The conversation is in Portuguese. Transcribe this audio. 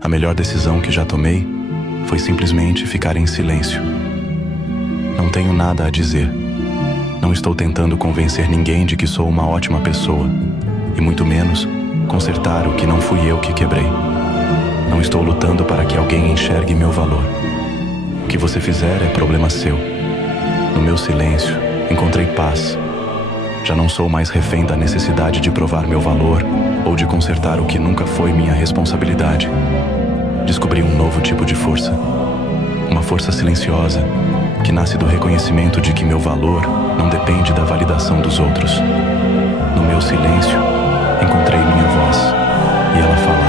A melhor decisão que já tomei foi simplesmente ficar em silêncio. Não tenho nada a dizer. Não estou tentando convencer ninguém de que sou uma ótima pessoa, e muito menos consertar o que não fui eu que quebrei. Não estou lutando para que alguém enxergue meu valor. O que você fizer é problema seu. No meu silêncio, encontrei paz. Já não sou mais refém da necessidade de provar meu valor ou de consertar o que nunca foi minha responsabilidade. Descobri um novo tipo de força. Uma força silenciosa, que nasce do reconhecimento de que meu valor não depende da validação dos outros. No meu silêncio, encontrei minha voz, e ela fala